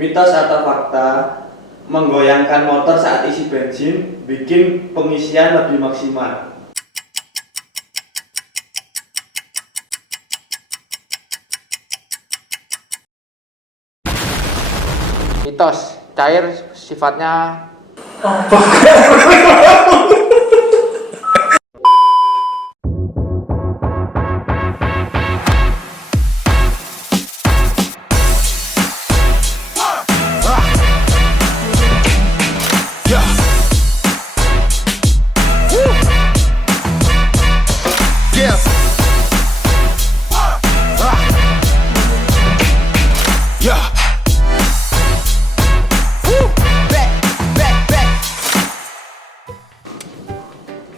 Mitos atau fakta, menggoyangkan motor saat isi bensin bikin pengisian lebih maksimal. Mitos, cair sifatnya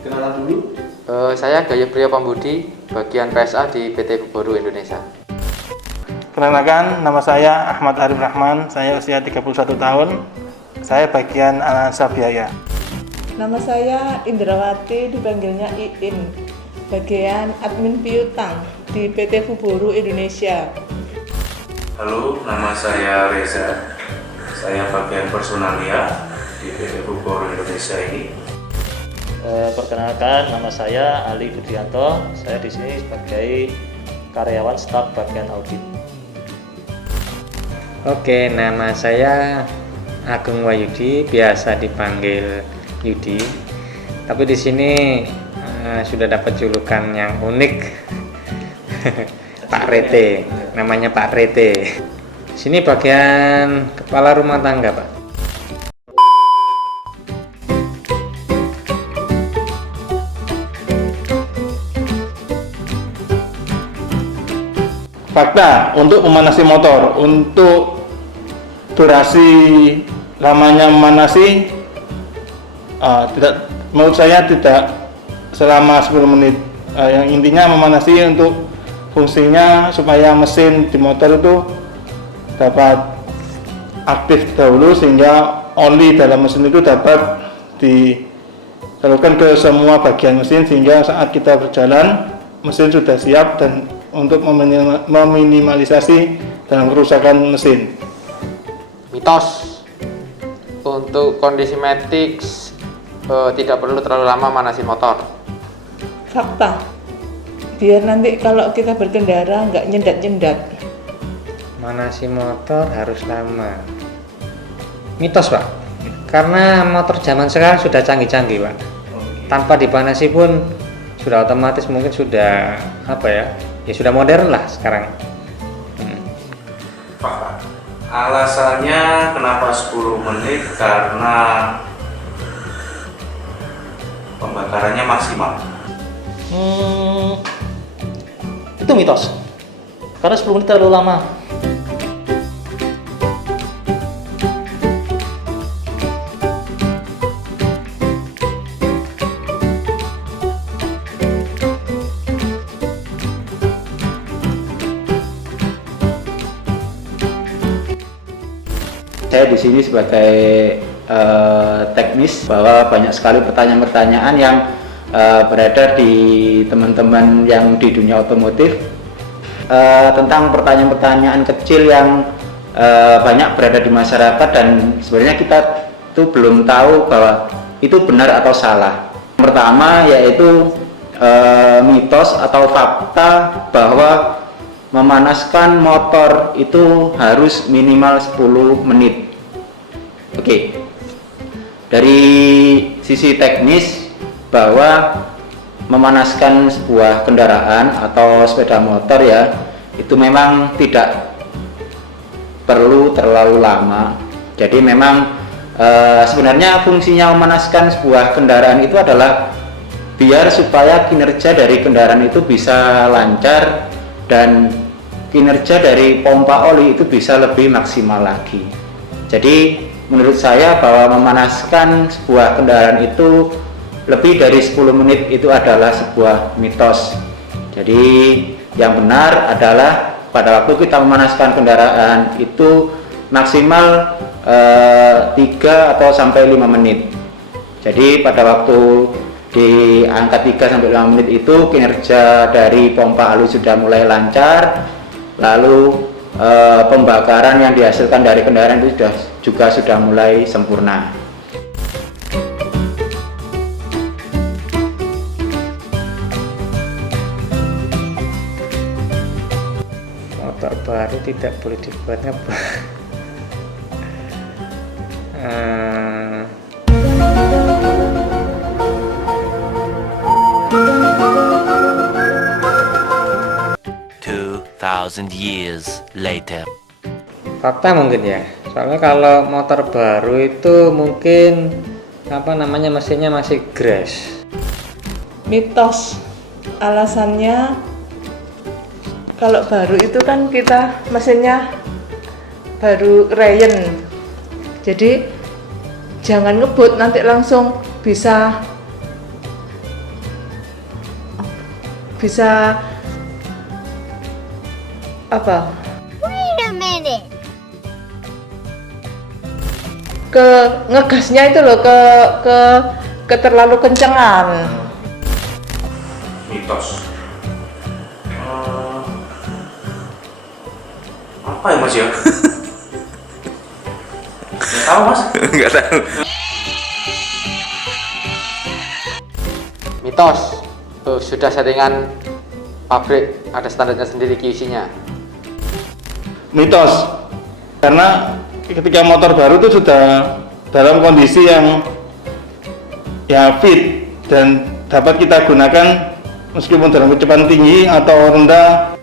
Kenalan dulu. saya Gaya Priyo Pambudi, bagian PSA di PT Fuboru Indonesia. Perkenalkan, nama saya Ahmad Arif Rahman, saya usia 31 tahun, saya bagian analisa biaya. Nama saya Indrawati, dipanggilnya Iin, bagian admin piutang di PT Fuboru Indonesia. Halo, nama saya Reza, saya bagian personalia di PT Fuboru Indonesia ini. Perkenalkan, nama saya Ali Budianto. Saya di sini sebagai karyawan staf bagian audit. Oke, nama saya Agung Wahyudi, biasa dipanggil Yudi. Tapi di sini sudah dapat julukan yang unik, Pak Rete. Namanya Pak Rete. Sini bagian kepala rumah tangga, Pak. Fakta, untuk memanasi motor, untuk durasi lamanya memanasi, menurut saya tidak selama 10 menit. Yang intinya memanasi untuk fungsinya supaya mesin di motor itu dapat aktif dahulu, sehingga oli dalam mesin itu dapat disalurkan ke semua bagian mesin, sehingga saat kita berjalan mesin sudah siap dan untuk meminimalisasi dalam kerusakan mesin. Mitos, untuk kondisi matic tidak perlu terlalu lama manasi motor. Fakta, biar nanti kalau kita berkendara nggak nyendat-nyendat. Manasi motor harus lama. Mitos, Pak. Karena motor zaman sekarang sudah canggih-canggih, Pak. Tanpa dipanasi pun sudah otomatis, mungkin sudah ya sudah modern lah sekarang. Fakta. Alasannya kenapa 10 menit karena pembakarannya maksimal. Itu mitos. Karena 10 menit terlalu lama. Saya di sini sebagai teknis, bahwa banyak sekali pertanyaan-pertanyaan yang beredar di teman-teman yang di dunia otomotif, tentang pertanyaan-pertanyaan kecil yang banyak berada di masyarakat, dan sebenarnya kita tuh belum tahu bahwa itu benar atau salah. Yang pertama yaitu mitos atau fakta bahwa memanaskan motor itu harus minimal 10 menit. Oke. Dari sisi teknis, bahwa memanaskan sebuah kendaraan atau sepeda motor ya, itu memang tidak perlu terlalu lama. Jadi memang sebenarnya fungsinya memanaskan sebuah kendaraan itu adalah biar supaya kinerja dari kendaraan itu bisa lancar dan kinerja dari pompa oli itu bisa lebih maksimal lagi. Jadi menurut saya bahwa memanaskan sebuah kendaraan itu lebih dari 10 menit itu adalah sebuah mitos. Jadi yang benar adalah pada waktu kita memanaskan kendaraan itu maksimal 3 atau sampai 5 menit. Jadi pada waktu di angka 3 sampai 5 menit itu kinerja dari pompa oli sudah mulai lancar, lalu pembakaran yang dihasilkan dari kendaraan itu sudah mulai sempurna. Motor baru tidak boleh dibuat ngebut. Eh, 2,000 years later. fakta mungkin ya, soalnya kalau motor baru itu mungkin mesinnya masih grass. Mitos, alasannya kalau baru itu kan kita mesinnya baru Ryan, jadi jangan ngebut, nanti langsung bisa apa? Ke ngegasnya itu loh, ke terlalu kencengan. Mitos. Apa ya Mas ya? Nggak tahu Mas. Nggak tahu. Mitos. Sudah settingan pabrik, ada standarnya sendiri QC-nya. Mitos, karena ketika motor baru itu sudah dalam kondisi yang ya fit dan dapat kita gunakan meskipun dalam kecepatan tinggi atau rendah.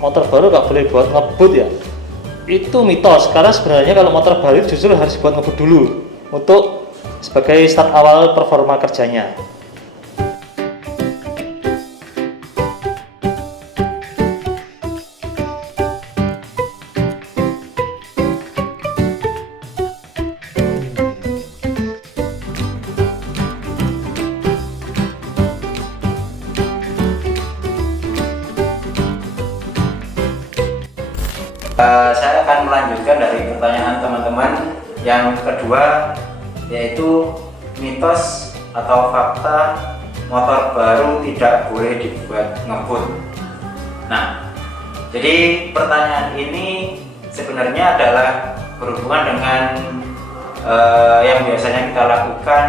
Motor baru nggak boleh buat ngebut ya, itu mitos. Karena sebenarnya kalau motor baru justru harus buat ngebut dulu untuk sebagai start awal performa kerjanya. Saya akan melanjutkan dari pertanyaan teman-teman yang kedua, yaitu mitos atau fakta motor baru tidak boleh dibuat ngebut. Nah, jadi pertanyaan ini sebenarnya adalah berhubungan dengan yang biasanya kita lakukan,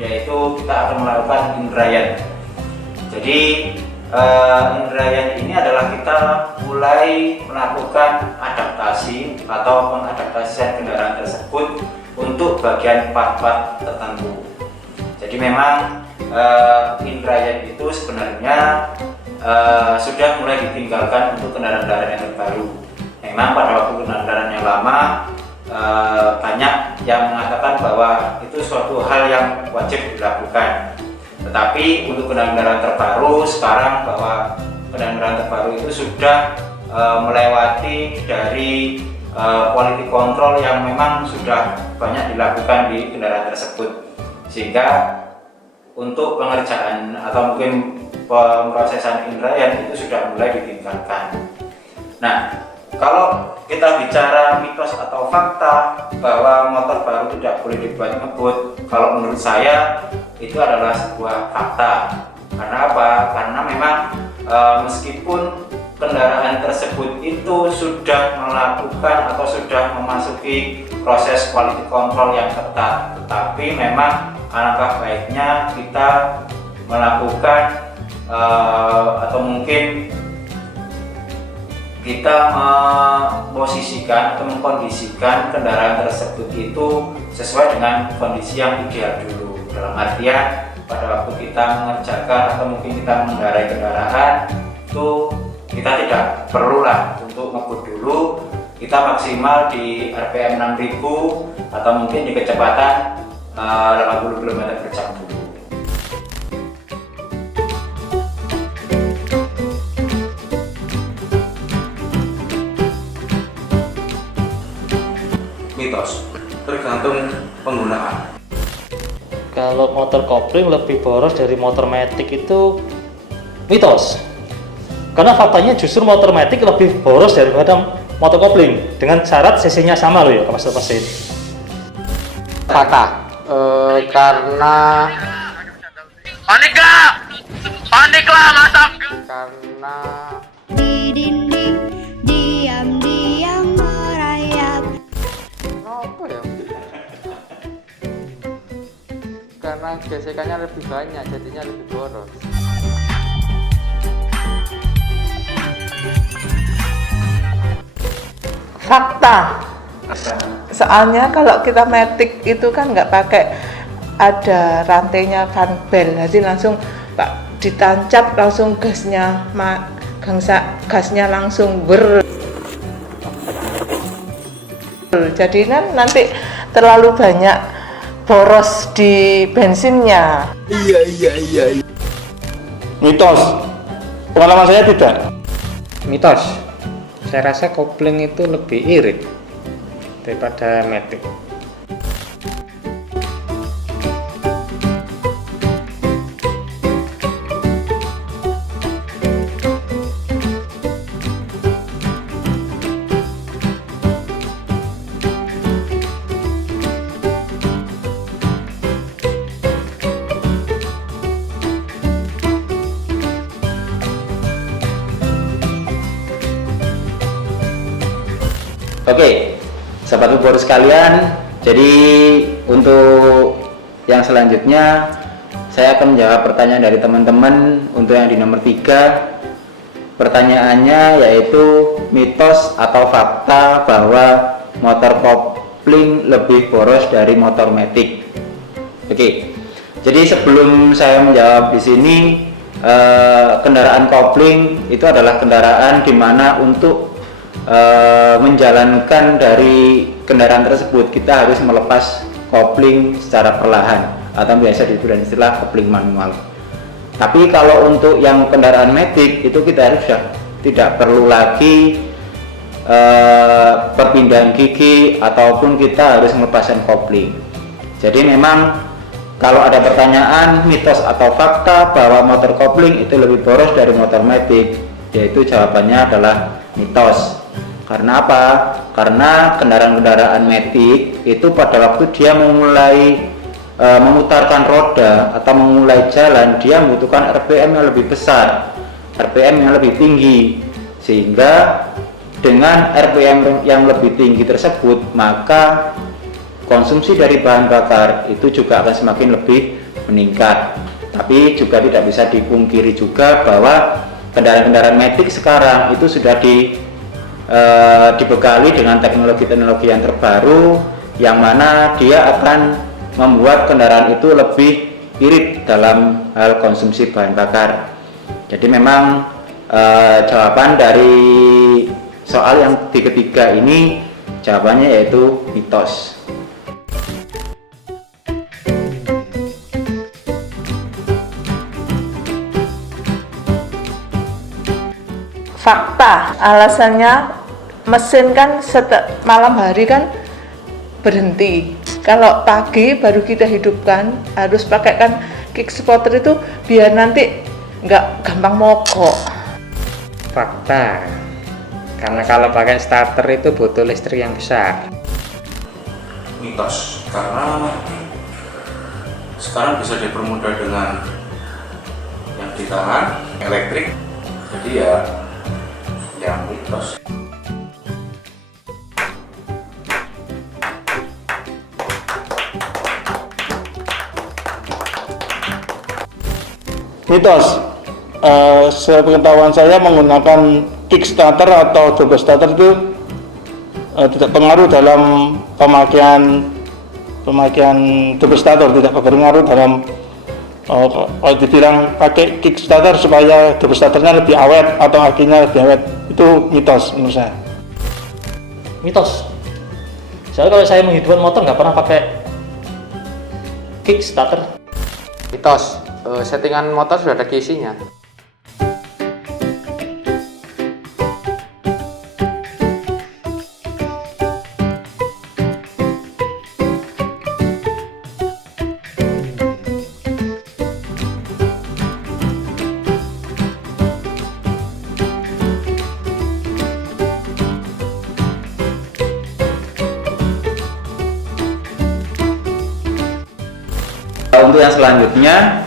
yaitu kita akan melakukan indrayan. Jadi indrayan ini adalah kita mulai melakukan adaptasi atau pengadaptasian kendaraan tersebut untuk bagian part-part tertentu. Jadi memang indrayan itu sebenarnya sudah mulai ditinggalkan untuk kendaraan-kendaraan yang terbaru. Memang pada waktu kendaraan yang lama banyak yang mengatakan bahwa itu suatu hal yang wajib dilakukan. Tetapi untuk kendaraan terbaru sekarang, bahwa kendaraan terbaru itu sudah melewati dari quality control yang memang sudah banyak dilakukan di kendaraan tersebut, sehingga untuk pengerjaan atau mungkin pemrosesan indrayan itu sudah mulai ditinggalkan. Nah, kalau kita bicara mitos atau fakta bahwa motor baru tidak boleh dibuat ngebut, kalau menurut saya itu adalah sebuah fakta. Karena apa? Karena memang meskipun kendaraan tersebut itu sudah melakukan atau sudah memasuki proses quality control yang ketat, tetapi memang alangkah baiknya kita melakukan atau mungkin kita memposisikan atau mengkondisikan kendaraan tersebut itu sesuai dengan kondisi yang ideal dulu. Dalam artian pada waktu kita mengerjakan atau mungkin kita mengendarai kendaraan itu kita tidak perlulah untuk ngebut dulu, kita maksimal di RPM 6000 atau mungkin di kecepatan 80 km per jam dulu. Mitos, tergantung penggunaan. Kalau motor kopling lebih boros dari motor matic itu mitos. Karena faktanya justru motor matic lebih boros daripada motor kopling dengan syarat cc-nya sama loh ya, kapasitas mesin. Fakta. Karena Paniklah masak. karena Di dinding dia karena gesekannya lebih banyak, jadinya lebih boros. Fakta. Soalnya kalau kita metik itu kan nggak pakai ada rantainya fan belt, jadi langsung Pak ditancap langsung gasnya gasnya langsung jadi kan nanti terlalu banyak boros di bensinnya. Mitos. Pengalaman saya tidak. Mitos. Saya rasa kopling itu lebih irit daripada matic. Oke, sahabat Bubor sekalian, jadi untuk yang selanjutnya saya akan menjawab pertanyaan dari teman-teman. Untuk yang di nomor 3, pertanyaannya yaitu mitos atau fakta bahwa motor kopling lebih boros dari motor matic. Oke, jadi sebelum saya menjawab di sini, kendaraan kopling itu adalah kendaraan di mana untuk menjalankan dari kendaraan tersebut kita harus melepas kopling secara perlahan atau biasa disebut dengan istilah kopling manual. Tapi kalau untuk yang kendaraan matic itu kita harus tidak perlu lagi perpindahan gigi ataupun kita harus melepaskan kopling. Jadi memang kalau ada pertanyaan mitos atau fakta bahwa motor kopling itu lebih boros dari motor matic, yaitu jawabannya adalah mitos. Karena apa? Karena kendaraan-kendaraan matic itu pada waktu dia memulai memutarkan roda atau memulai jalan, dia membutuhkan RPM yang lebih besar, RPM yang lebih tinggi, sehingga dengan RPM yang lebih tinggi tersebut maka konsumsi dari bahan bakar itu juga akan semakin lebih meningkat. Tapi juga tidak bisa dipungkiri juga bahwa kendaraan-kendaraan matic sekarang itu sudah dibekali dengan teknologi-teknologi yang terbaru, yang mana dia akan membuat kendaraan itu lebih irit dalam hal konsumsi bahan bakar. Jadi memang jawaban dari soal yang ketiga ini jawabannya yaitu mitos. Fakta, alasannya mesin kan malam hari kan berhenti. Kalau pagi baru kita hidupkan, harus pakai kan kick spotter itu biar nanti nggak gampang mogok. Fakta. Karena kalau pakai starter itu butuh listrik yang besar. Mitos, karena sekarang bisa dipermudah dengan yang di tangan, elektrik. Jadi ya mitos. Mitos. Sepengetahuan saya menggunakan kickstarter atau double starter itu tidak pengaruh dalam pemakaian double starter, tidak berpengaruh dalam kalau dibilang pakai kickstarter supaya double starternya lebih awet atau akinya lebih awet, itu mitos menurut saya. Mitos. Soalnya kalau saya menghidupkan motor nggak pernah pakai kickstarter. Mitos. Settingan motor sudah ada kisinya. Untuk yang selanjutnya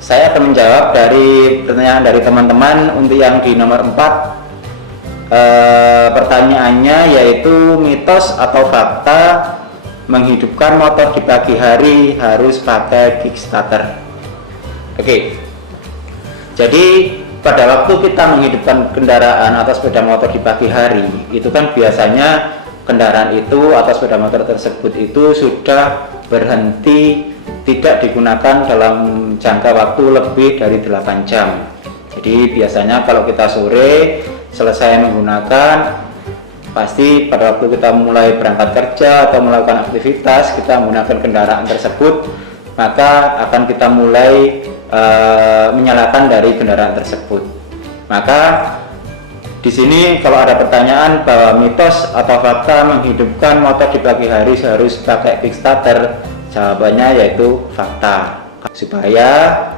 saya akan menjawab dari pertanyaan dari teman-teman. Untuk yang di nomor 4, pertanyaannya yaitu mitos atau fakta menghidupkan motor di pagi hari harus pakai kickstarter. Oke. Jadi pada waktu kita menghidupkan kendaraan atau sepeda motor di pagi hari, itu kan biasanya kendaraan itu atau sepeda motor tersebut itu sudah berhenti tidak digunakan dalam jangka waktu lebih dari 8 jam. Jadi biasanya kalau kita sore selesai menggunakan, pasti pada waktu kita mulai berangkat kerja atau melakukan aktivitas, kita menggunakan kendaraan tersebut, maka akan kita mulai menyalakan dari kendaraan tersebut. Maka di sini kalau ada pertanyaan bahwa mitos atau fakta menghidupkan motor di pagi hari harus pakai kickstarter, jawabannya yaitu fakta. Supaya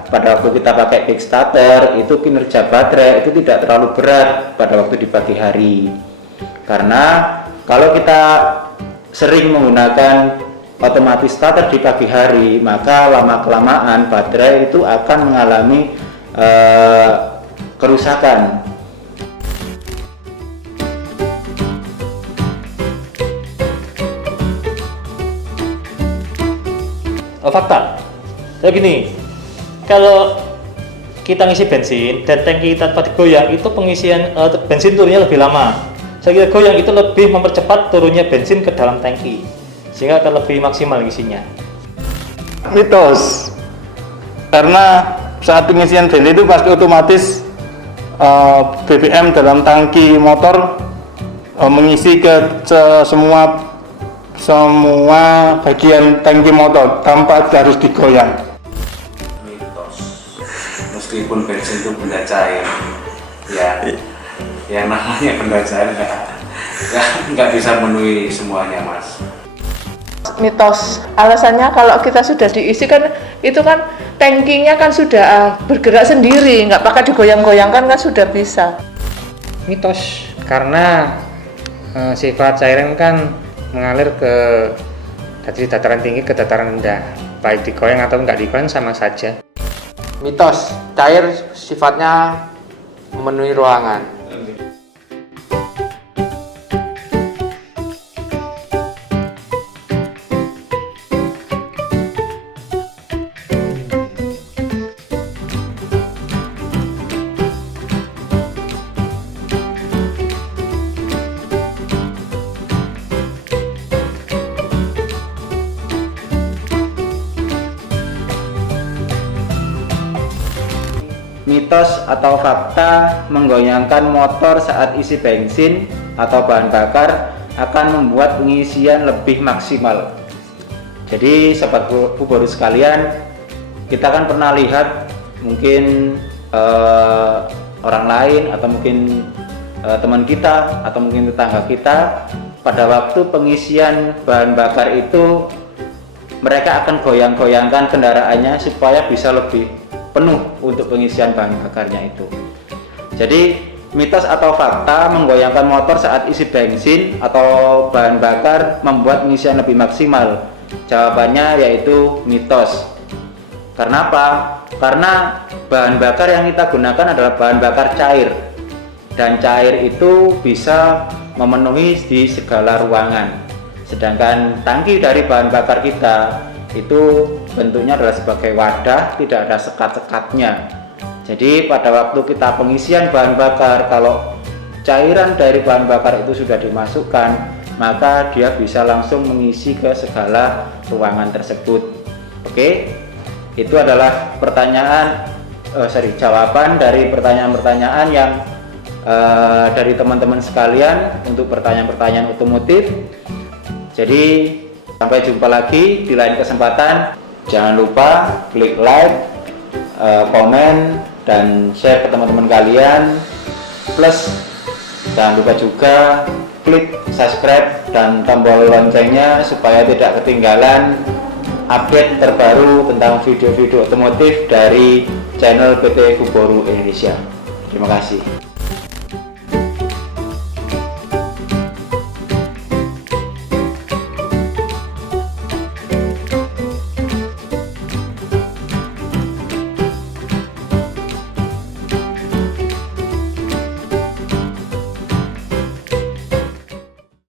pada waktu kita pakai kickstarter itu kinerja baterai itu tidak terlalu berat pada waktu di pagi hari. Karena kalau kita sering menggunakan otomatis starter di pagi hari, maka lama-kelamaan baterai itu akan mengalami kerusakan. Fakta, kayak gini, kalau kita ngisi bensin dan tangki tanpa digoyang, itu pengisian bensin turunnya lebih lama. Saya kira goyang itu lebih mempercepat turunnya bensin ke dalam tangki, sehingga akan lebih maksimal isinya. Mitos, karena saat pengisian bensin itu pasti otomatis BBM dalam tangki motor mengisi ke semua bagian tangki motor tanpa harus digoyang. Mitos, meskipun bensin itu benda cair, ya yang namanya benda cair nggak bisa memenuhi semuanya, Mas. Mitos, alasannya kalau kita sudah diisi kan itu kan tangkinya kan sudah bergerak sendiri, nggak pakai digoyang-goyangkan kan sudah bisa. Mitos, karena sifat cairan kan mengalir dari dataran tinggi ke dataran rendah, baik digoyang atau nggak digoyang sama saja. Mitos, cair sifatnya memenuhi ruangan. Mitos atau fakta menggoyangkan motor saat isi bensin atau bahan bakar akan membuat pengisian lebih maksimal. Jadi sobat Buboru sekalian, kita kan pernah lihat mungkin orang lain atau mungkin teman kita atau mungkin tetangga kita pada waktu pengisian bahan bakar itu mereka akan goyang-goyangkan kendaraannya supaya bisa lebih penuh untuk pengisian bahan bakarnya itu. Jadi mitos atau fakta menggoyangkan motor saat isi bensin atau bahan bakar membuat pengisian lebih maksimal. Jawabannya yaitu mitos. Karena apa? Karena bahan bakar yang kita gunakan adalah bahan bakar cair, dan cair itu bisa memenuhi di segala ruangan. Sedangkan tangki dari bahan bakar kita itu bentuknya adalah sebagai wadah, tidak ada sekat-sekatnya. Jadi pada waktu kita pengisian bahan bakar, kalau cairan dari bahan bakar itu sudah dimasukkan, maka dia bisa langsung mengisi ke segala ruangan tersebut. Oke, itu adalah jawaban dari pertanyaan-pertanyaan yang dari teman-teman sekalian untuk pertanyaan-pertanyaan otomotif. Jadi sampai jumpa lagi di lain kesempatan. Jangan lupa klik like, komen, dan share ke teman-teman kalian. Plus jangan lupa juga klik subscribe dan tombol loncengnya supaya tidak ketinggalan update terbaru tentang video-video otomotif dari channel PT Buboru Indonesia. Terima kasih.